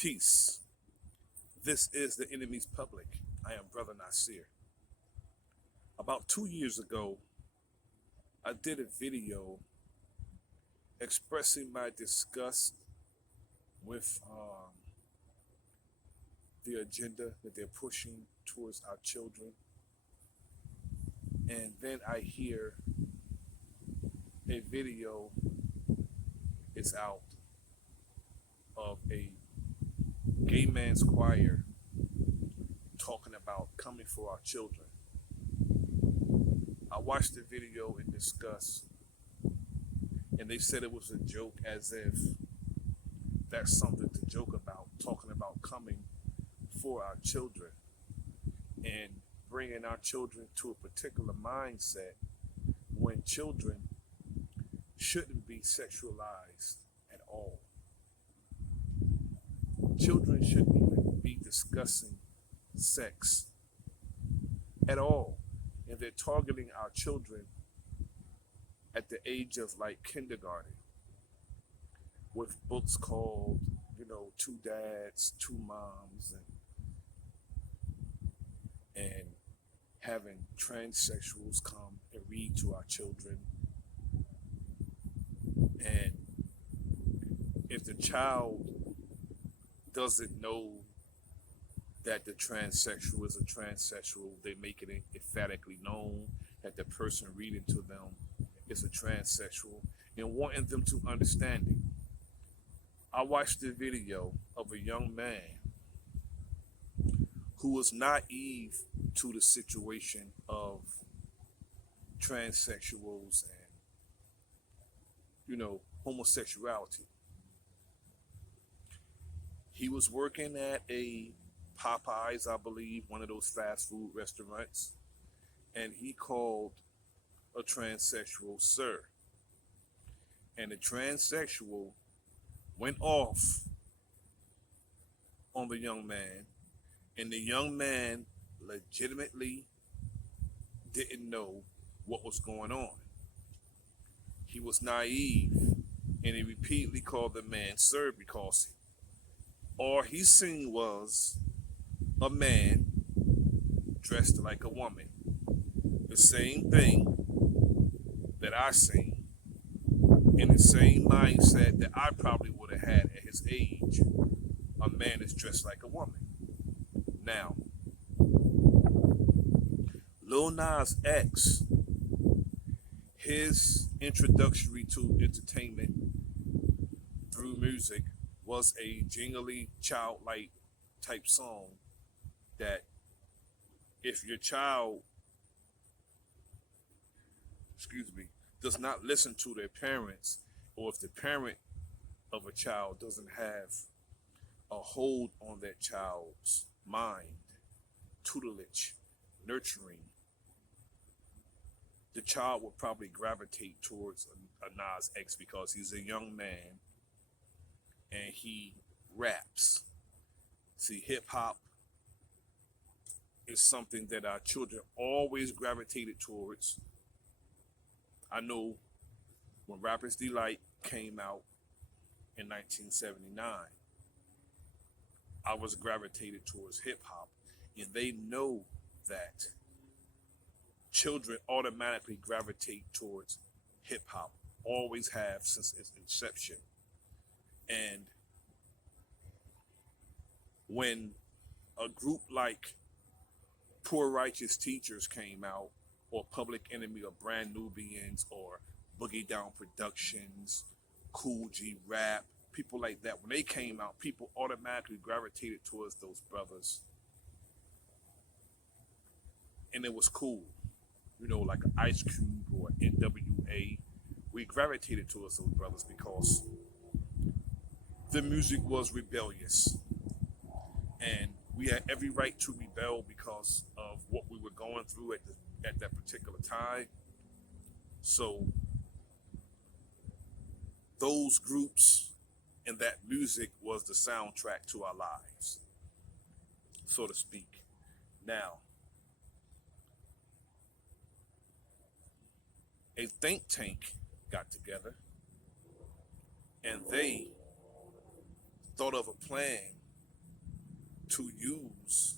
Peace. This is the enemy's public. I am Bro.Nasir. About 2 years ago, I did a video expressing my disgust with the agenda that they're pushing towards our children. And then I hear a video is out of a gay man's choir talking about coming for our children. I watched the video in disgust, and they said it was a joke, as if that's something to joke about, talking about coming for our children and bringing our children to a particular mindset when children shouldn't be sexualized at all. Children shouldn't even be discussing sex at all. And they're targeting our children at the age of like kindergarten with books called, Two Dads, Two Moms, and having transsexuals come and read to our children. And if the child doesn't know that the transsexual is a transsexual, they make it emphatically known that the person reading to them is a transsexual and wanting them to understand it. I watched the video of a young man who was naive to the situation of transsexuals and, homosexuality. He was working at a Popeyes, I believe, one of those fast food restaurants, and he called a transsexual sir. And the transsexual went off on the young man, and the young man legitimately didn't know what was going on. He was naive, and he repeatedly called the man sir because all he seen was a man dressed like a woman. The same thing that I seen, in the same mindset that I probably would have had at his age. A man is dressed like a woman. Now, Lil Nas X, his introductory to entertainment through music was a jingly, childlike type song that if your child, does not listen to their parents, or if the parent of a child doesn't have a hold on that child's mind, tutelage, nurturing, the child will probably gravitate towards a Nas X because he's a young man and he raps. See, hip hop is something that our children always gravitated towards. I know when Rapper's Delight came out in 1979, I was gravitated towards hip hop, and they know that children automatically gravitate towards hip hop, always have since its inception. And when a group like Poor Righteous Teachers came out, or Public Enemy, or Brand Nubians, or Boogie Down Productions, Cool G Rap, people like that, when they came out, people automatically gravitated towards those brothers. And it was cool. Like an Ice Cube or NWA. We gravitated towards those brothers because the music was rebellious. And we had every right to rebel because of what we were going through at that particular time. So those groups and that music was the soundtrack to our lives, so to speak. Now, a think tank got together and they thought of a plan to use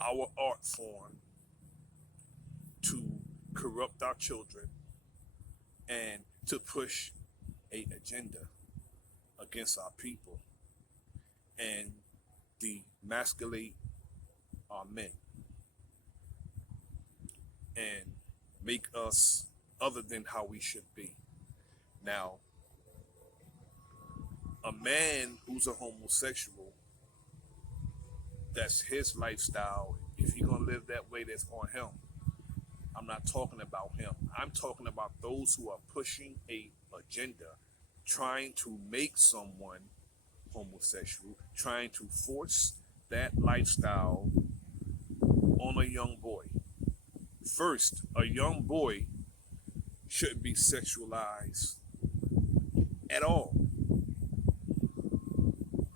our art form to corrupt our children and to push a agenda against our people and demasculate our men and make us other than how we should be. Now, a man who's a homosexual, that's his lifestyle. If he's gonna live that way, that's on him. I'm not talking about him. I'm talking about those who are pushing a agenda, trying to make someone homosexual, trying to force that lifestyle on a young boy. First, a young boy shouldn't be sexualized at all.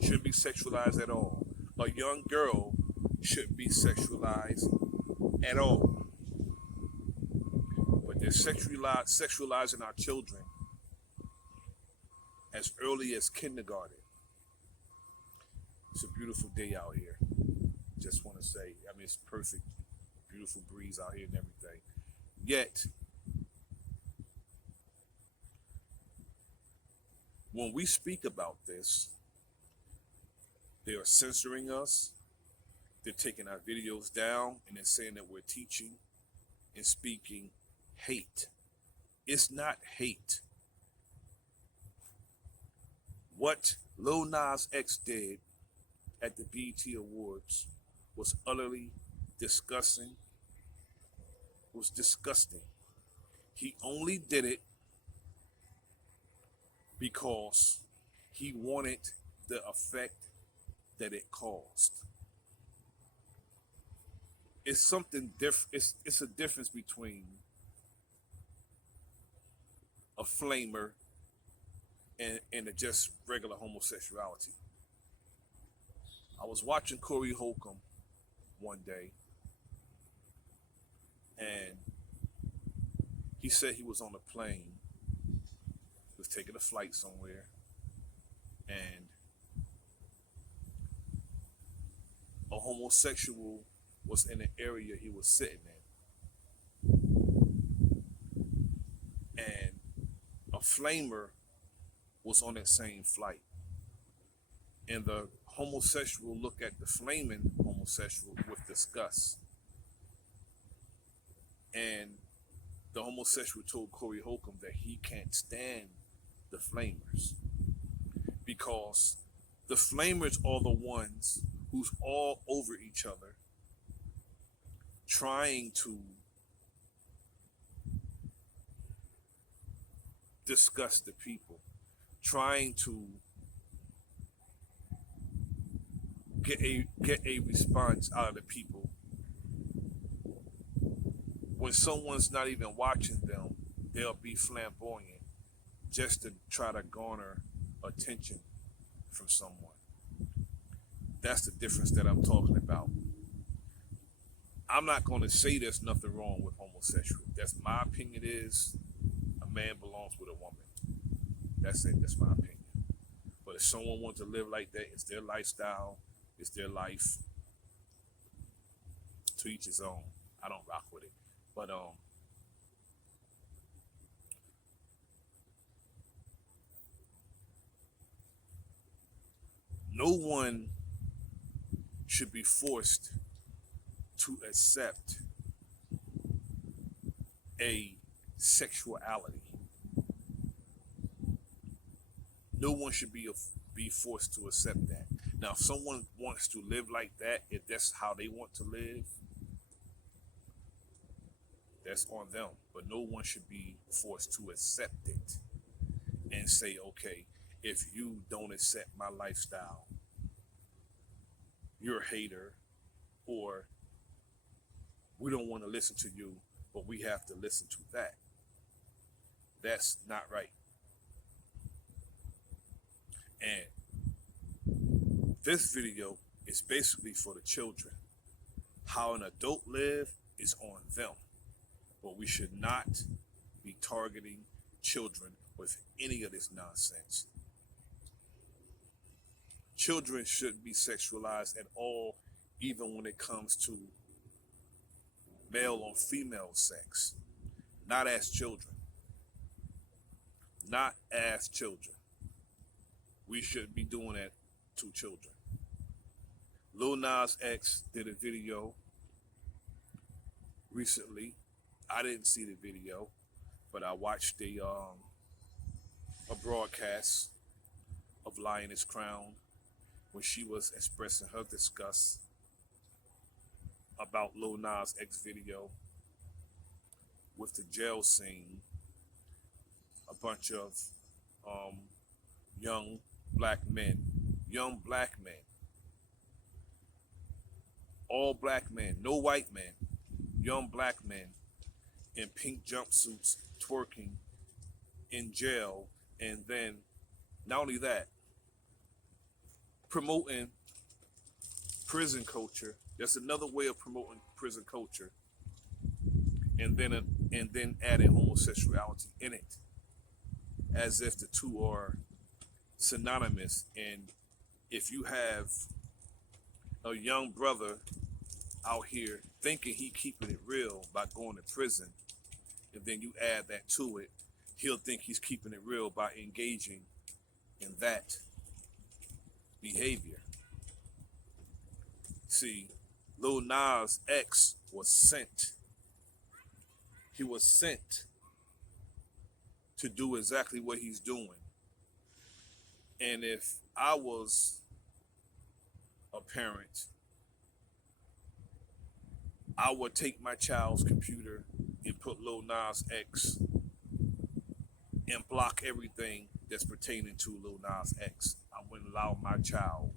Shouldn't be sexualized at all. A young girl shouldn't be sexualized at all. But they're sexualizing our children as early as kindergarten. It's a beautiful day out here. Just want to say, I mean, it's perfect, beautiful breeze out here and everything. Yet, when we speak about this, they are censoring us. They're taking our videos down and they're saying that we're teaching and speaking hate. It's not hate. What Lil Nas X did at the BET Awards was utterly disgusting. Was disgusting. He only did it because he wanted the effect that it caused. It's something different. It's a difference between a flamer and a just regular homosexuality. I was watching Corey Holcomb one day, and he said he was on a plane, he was taking a flight somewhere, and a homosexual was in the area he was sitting in. And a flamer was on that same flight. And the homosexual looked at the flaming homosexual with disgust. And the homosexual told Corey Holcomb that he can't stand the flamers because the flamers are the ones who's all over each other, trying to disgust the people, trying to get a response out of the people. When someone's not even watching them, they'll be flamboyant just to try to garner attention from someone. That's the difference that I'm talking about. I'm not going to say there's nothing wrong with homosexual. That's my opinion is a man belongs with a woman. That's it. That's my opinion. But if someone wants to live like that, it's their lifestyle. It's their life. To each his own. I don't rock with it. But no one should be forced to accept a sexuality. No one should be forced to accept that. Now, if someone wants to live like that, if that's how they want to live, that's on them. But no one should be forced to accept it and say, okay, if you don't accept my lifestyle, you're a hater, or we don't want to listen to you, but we have to listen to that. That's not right. And this video is basically for the children. How an adult live is on them. But we should not be targeting children with any of this nonsense. children shouldn't be sexualized at all, even when it comes to male on female sex. Not as children. Not as children. We shouldn't be doing that to children. Lil Nas X did a video recently. I didn't see the video, but I watched a broadcast of Lioness Crown when she was expressing her disgust about Lil Nas X video with the jail scene. A bunch of young black men, all black men, no white men, young black men in pink jumpsuits twerking in jail, and then not only that, promoting prison culture. That's another way of promoting prison culture, and then adding homosexuality in it, as if the two are synonymous. And if you have a young brother out here thinking he keeping it real by going to prison, and then you add that to it, he'll think he's keeping it real by engaging in that behavior. See, Lil Nas X was sent. He was sent to do exactly what he's doing. And if I was a parent, I would take my child's computer and put Lil Nas X and block everything that's pertaining to Lil Nas X. I wouldn't allow my child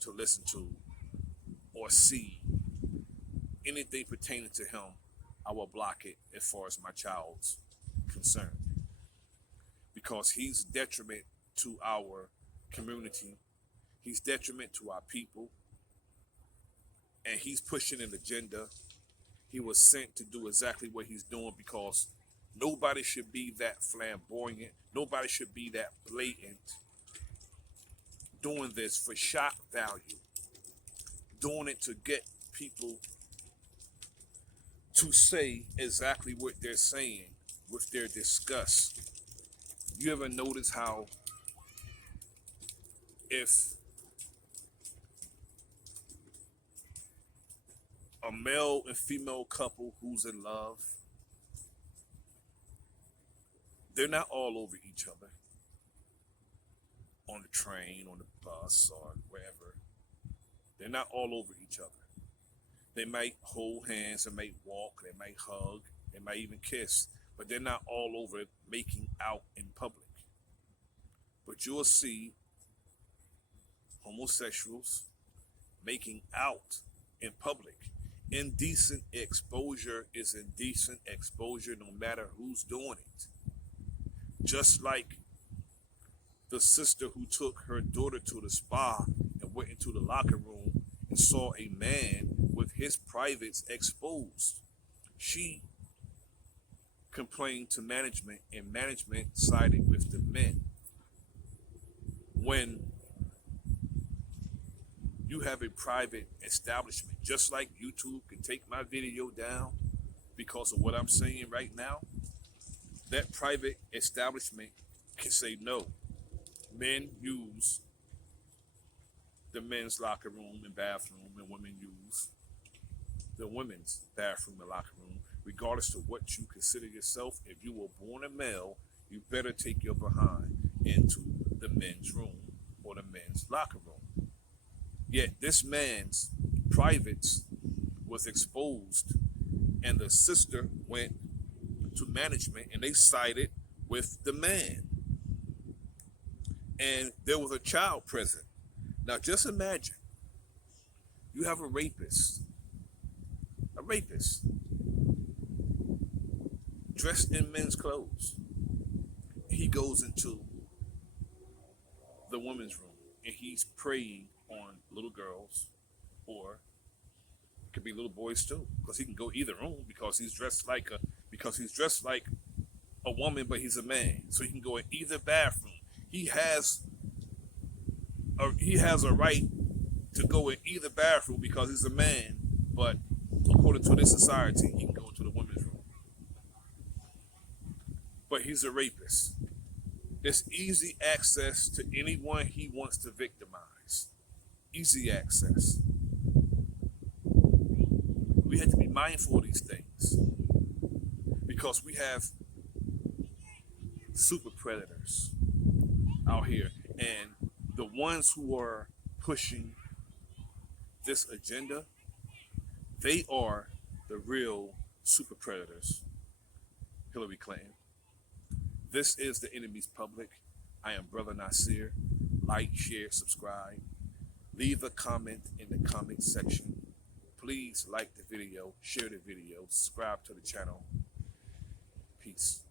to listen to or see anything pertaining to him. I will block it as far as my child's concerned, because he's detriment to our community. He's detriment to our people, and he's pushing an agenda. He was sent to do exactly what he's doing, because nobody should be that flamboyant. Nobody should be that blatant, doing this for shock value, doing it to get people to say exactly what they're saying with their disgust. You ever notice how if a male and female couple who's in love, they're not all over each other on the train, on the bus, or wherever. They're not all over each other. They might hold hands, they might walk, they might hug, they might even kiss, but they're not all over making out in public. But you'll see homosexuals making out in public. Indecent exposure is indecent exposure no matter who's doing it. Just like the sister who took her daughter to the spa and went into the locker room and saw a man with his privates exposed. She complained to management, and management sided with the men. When you have a private establishment, just like YouTube can take my video down because of what I'm saying right now, that private establishment can say no. Men use the men's locker room and bathroom, and women use the women's bathroom and locker room. Regardless of what you consider yourself, if you were born a male, you better take your behind into the men's room or the men's locker room. Yet this man's privates was exposed, and the sister went to management and they sided with the man. And there was a child present. Now just imagine, you have a rapist dressed in men's clothes. He goes into the women's room and he's preying on little girls, or it could be little boys too, because he can go either room, because he's dressed like a woman, but he's a man, so he can go in either bathroom. He has he has a right to go in either bathroom because he's a man, but according to this society, he can go into the women's room. But he's a rapist. There's easy access to anyone he wants to victimize. Easy access. We have to be mindful of these things because we have super predators out here, and the ones who are pushing this agenda, they are the real super predators. Hillary Clinton. This is the Enemy's Public. I am Bro.Nasir. Like, share, subscribe. Leave a comment in the comment section. Please like the video, share the video, subscribe to the channel. Peace.